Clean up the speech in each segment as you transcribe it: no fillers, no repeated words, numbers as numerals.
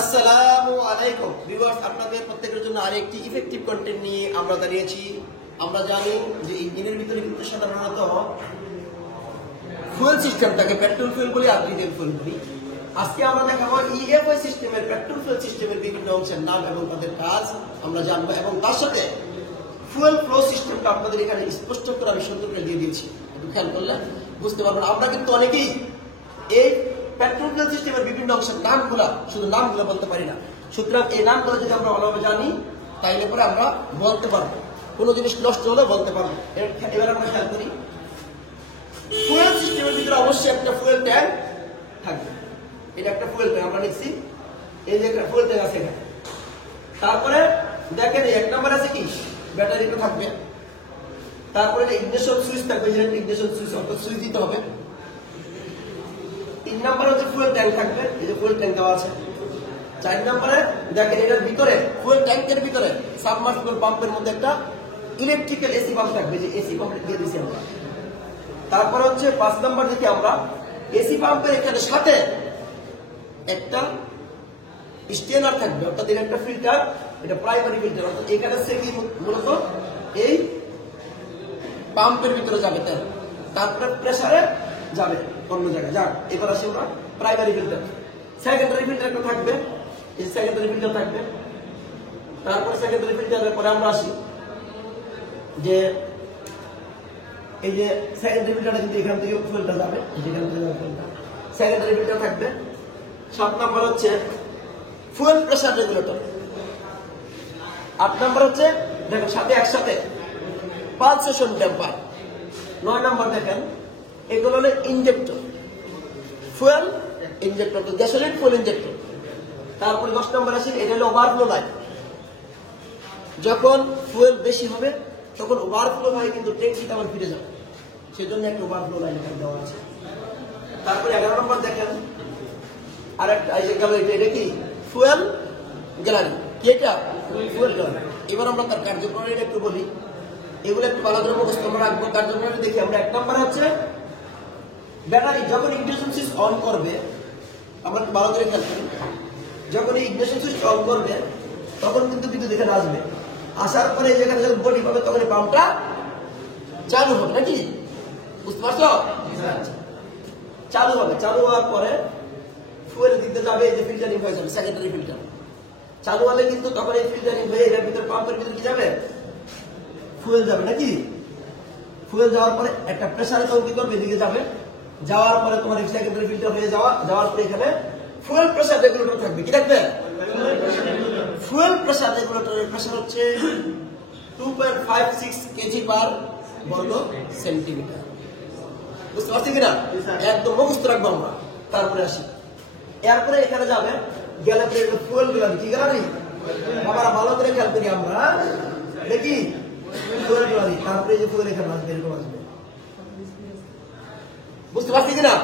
আসসালামু আলাইকুম ভিউয়ার্স, আপনাদের প্রত্যেকের জন্য আরেকটি ইফেক্টিভ কন্টেন্ট নিয়ে আমরা দাঁড়িয়েছি। আমরা জানি যে ইঞ্জিনের ভিতরে কিন্তু সাধারণত ফুয়েল সিস্টেমটাকে পেট্রোল ফুয়েল বলি আর ডিজেল ফুয়েল বলি। আজকে আমরা দেখাবো ইএফআই সিস্টেমের পেট্রোল ফুয়েল সিস্টেমের বিভিন্ন অংশের নাম এবং তাদের কাজ আমরা জানবো, এবং তার সাথে ফুয়েল ফ্লো সিস্টেমটা আপনাদের এখানে স্পষ্ট করে আমি সুন্দর করে দিয়ে দিয়েছি। একটু খেয়াল করলে বুঝতে পারবেন। আমরা কিন্তু অনেকেই এই পেট্রোল ফুয়েল সিস্টেমের বিভিন্ন অংশের নামগুলা শুধু নামগুলো বলতে পারি না। সুতরাং এই নামগুলো যদি আমরা ভালোভাবে জানি তাইলে পরে আমরা বলতে পারবো, কোনো জিনিস নষ্ট হলে বলতে পারবো। এবার আমরা খেয়াল করি, ফুয়েল সিস্টেমের ভিতরে অবশ্যই একটা ফুয়েল ট্যাঙ্ক থাকবে। এটা একটা ফুয়েল ট্যাঙ্ক আমরা লিখছি, এই যে একটা ফুয়েল ট্যাঙ্ক আছে এখানে। তারপরে দেখেন এক নাম্বার আছে কি, ব্যাটারিটা থাকবে। তারপরে ইগনিশন সুইচ থাকবে, ইগনিশন সুইচ অর্থাৎ সুইচ দিতে হবে। 3 নম্বরে হচ্ছে ফুয়েল ট্যাঙ্ক থাকবে, এই যে ফুয়েল ট্যাঙ্ক দেওয়া আছে। 4 নম্বরে দেখেন এটার ভিতরে ফুয়েল ট্যাঙ্কের ভিতরে সাবমার্সিবল পাম্পের মধ্যে একটা ইলেকট্রিক্যাল এসি পাম্প থাকবে, যে এসি পাম্প দিয়ে দিয়েছি আমরা। তারপর হচ্ছে 5 নম্বর দেখি আমরা এসি পাম্পের এখানে সাথে একটা স্টেনার থাকবে, অর্থাৎ এর একটা ফিল্টার, এটা প্রাইমারি ফিল্টার, অর্থাৎ এখানে সে কি মূলত এই পাম্পের ভিতরে যাবে তেল, তারপরে প্রেসারে যাবে অন্য জায়গায়। যাক, এবার আসি আমরা প্রাইমারি ফিল্টার। সেকেন্ডারি ফিল্টার একটা থাকবে, এই সেকেন্ডারি ফিল্টার থাকবে। তারপর সেকেন্ডারি ফিল্টারের পরে আমরা আসি যে এই যে সেকেন্ডারি ফিল্টারটা কিন্তু এখান থেকে ফুয়েলটা যাবে, যেখান থেকে ফুয়েলটা সেকেন্ডারি ফিল্টার থাকবে। 7 নম্বর হচ্ছে ফুয়েল প্রেসার রেগুলেটর। 8 নম্বর হচ্ছে দেখো সাথে একসাথে পালসেশন ড্যাম্পার। 9 নম্বর দেখেন এগুলো হলো injector, fuel injector, gasoline fuel injector. তারপরে 10 নম্বর আসে, এটা হলো ওভারফ্লো লাইন। যখন ফুয়েল বেশি হবে তখন ওভারফ্লো হয়ে কিন্তু ট্যাঙ্কিতে আবার ফিরে যাবে, সেজন্য একটা ওভারফ্লো লাইন এখানে দেওয়া আছে। তারপরে 11 নম্বর দেখেন আরেকটা গেল, এটা কি ফুয়েল গ্যালারি। কি এটা? Fuel gallery. এবার আমরা তার কার্যক্রমটা একটু বলি, এগুলো একটু ভালো করে মুখস্থ আমরা রাখবো। কার্যক্রমটা দেখি আমরা। 1 নম্বর হচ্ছে ব্যাটারি যখন ইগনিশন সুইচ অন করবে, আমরা একটু ভালো করে খেয়াল করি, যখন এই ইগনিশন সুইচ অন করবে তখন কিন্তু বিদ্যুৎ এখানে আসবে। আসার পরে যেখানে যখন বডি পাবে তখন এই পাম্পটা চালু হবে, নাকি? বুঝতে পারছো? চালু হবে। চালু হওয়ার পরে ফুয়েল দিতে যাবে, এই যে ফিল্টারিং হয়ে যাবে, সেকেন্ডারি ফিল্টার চালু হলে কিন্তু তখন এই ফিল্টারিং হয়ে এর ভিতরে পাম্পের ভিতরে কি যাবে? ফুয়েল যাবে, নাকি? ফুয়েল যাওয়ার পরে একটা প্রেসারে তখন কি করবে? এদিকে যাবে। যাওয়ার পরে তোমার সেকেন্ডারি ফিল্টার হয়ে যাওয়ার পরে এখানে ফুয়েল প্রেসার রেগুলেটর থাকবে। কি থাকবে? ফুয়েল প্রেসার রেগুলেটরের প্রেসার হচ্ছে 2.56 কেজি পার বর্গ সেন্টিমিটার। বুঝতে পারছি কিনা? একদম মুখস্থ রাখবো আমরা। তারপরে আসি, এরপরে এখানে যাবে গেলে ফুয়েল গ্যালারি। কি গ্যালারি? আমরা ভালো করে খেয়াল করি আমরা, দেখি ফুয়েল গ্যালারি। তারপরে যে ফুয়েল এখানে আসবে, এরকম আসবে। বুঝতে পারছি কিনা?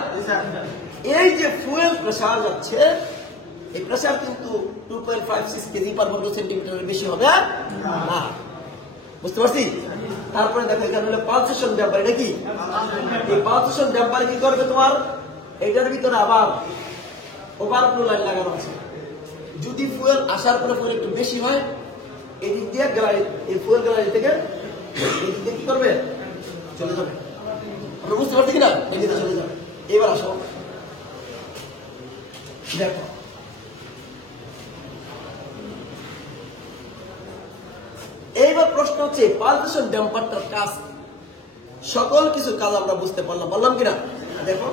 এই যে ফুয়েল প্রেসার যাচ্ছে, এই প্রেসার কিন্তু 2.56 কেজি পার বর্গ সেন্টিমিটারের বেশি হবে না। বুঝতে পারছি? তারপরে দেখো এখানে হলো পালসেশন ড্যাম্পার। এটা কি? এই পালসেশন ড্যাম্পারে কি করবে? তোমার এটার ভিতরে আবার ওভারফ্লো লাইন লাগানো আছে। যদি ফুয়েল আসার পরে ফুয়েল একটু বেশি হয়, এই দিক দিয়ে গ্যালারি, এই ফুয়েল গ্যালারি থেকে এই দিক দিয়ে কি করবে? চলে যাবে। আমরা বুঝতে পারছি কিনা? এদিকে চলে যাবে। এবার আসো, দেখো এইবার প্রশ্ন হচ্ছে পালসেশন ড্যাম্পারটার কাজ। সকল কিছু কাজ আমরা বুঝতে পারলাম, বললাম কিনা? দেখো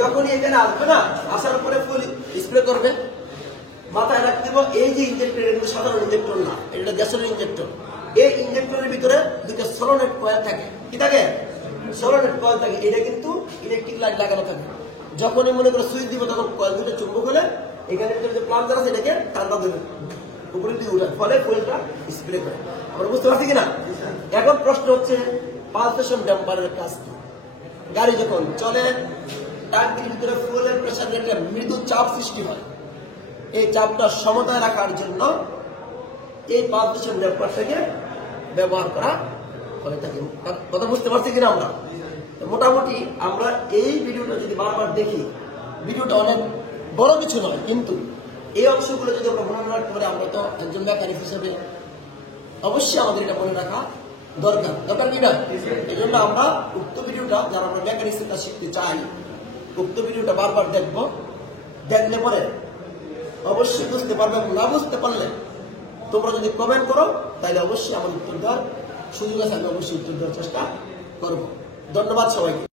যখনই এখানে আসবে না, আসার পরে ফুল স্প্রে করবে। মাথায় রাখতে হবে এই যে ইঞ্জেক্টর, এটা সাধারণ ইঞ্জেক্টর না, এটা গ্যাসোলিন ইঞ্জেক্টর। এই ইঞ্জেক্টরের ভিতরে দুটো সলোনেট কয়েল থাকে। কি থাকে? সলোনেট কয়েল থাকে। এটা কিন্তু ইলেকট্রিক লাইট লাগানো থাকে। যখনই মনে করে সুইচ দিব তখন কয়েল দুটো চুম্বক হলে এখানে ভিতরে যে প্লান্টার আছে এটাকে ঠান্ডা দেবে, উপরে দিয়ে উঠায়, ফলে ফুয়েলটা স্প্রে করে। আমরা বুঝতে পারছি কিনা? এখন প্রশ্ন হচ্ছে পালসেশন ড্যাম্পারের কাজ কি? গাড়ি যখন চলে, ট্যাঙ্কির ভিতরে ফুয়েলের প্রেসার রেখে মৃদু চাপ সৃষ্টি হয়। এই চাপটা সমতায় রাখার জন্য এই পালসেশন ড্যাম্পারটাকে ব্যবহার করা হয়ে থাকে। কথা বুঝতে পারছি কিনা আমরা? মোটামুটি আমরা এই ভিডিওটা যদি বারবার দেখি, ভিডিওটা অনেক বড় কিছু নয়, কিন্তু এই অংশগুলো যদি আমরা মনে রাখতে পারি, আমরা তো একজন মেকানিক হিসেবে অবশ্যই আমাদের এটা মনে রাখা দরকার কিনা। এই জন্য আমরা উক্ত ভিডিওটা, যারা আমরা মেকানিক্সটা শিখতে চাই, উক্ত ভিডিওটা বারবার দেখবো। দেখলে পরে অবশ্যই বুঝতে পারবে, এবং না বুঝতে পারলে তোমরা যদি কমেন্ট করো তাহলে অবশ্যই আমাদের উত্তর দেওয়ার সুযোগ আছে, আমি অবশ্যই উত্তর দেওয়ার চেষ্টা করবো। ধন্যবাদ সবাইকে।